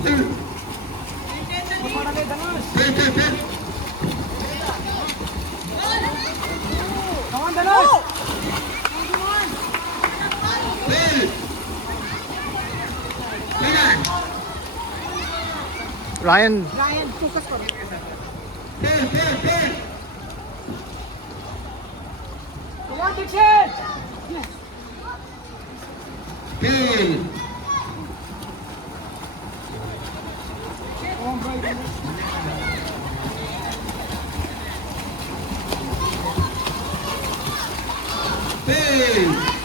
Come on, Danos! Ryan. Ryan, focus ko. Come on, Dixon! Yes. Come on, Brian. Hey!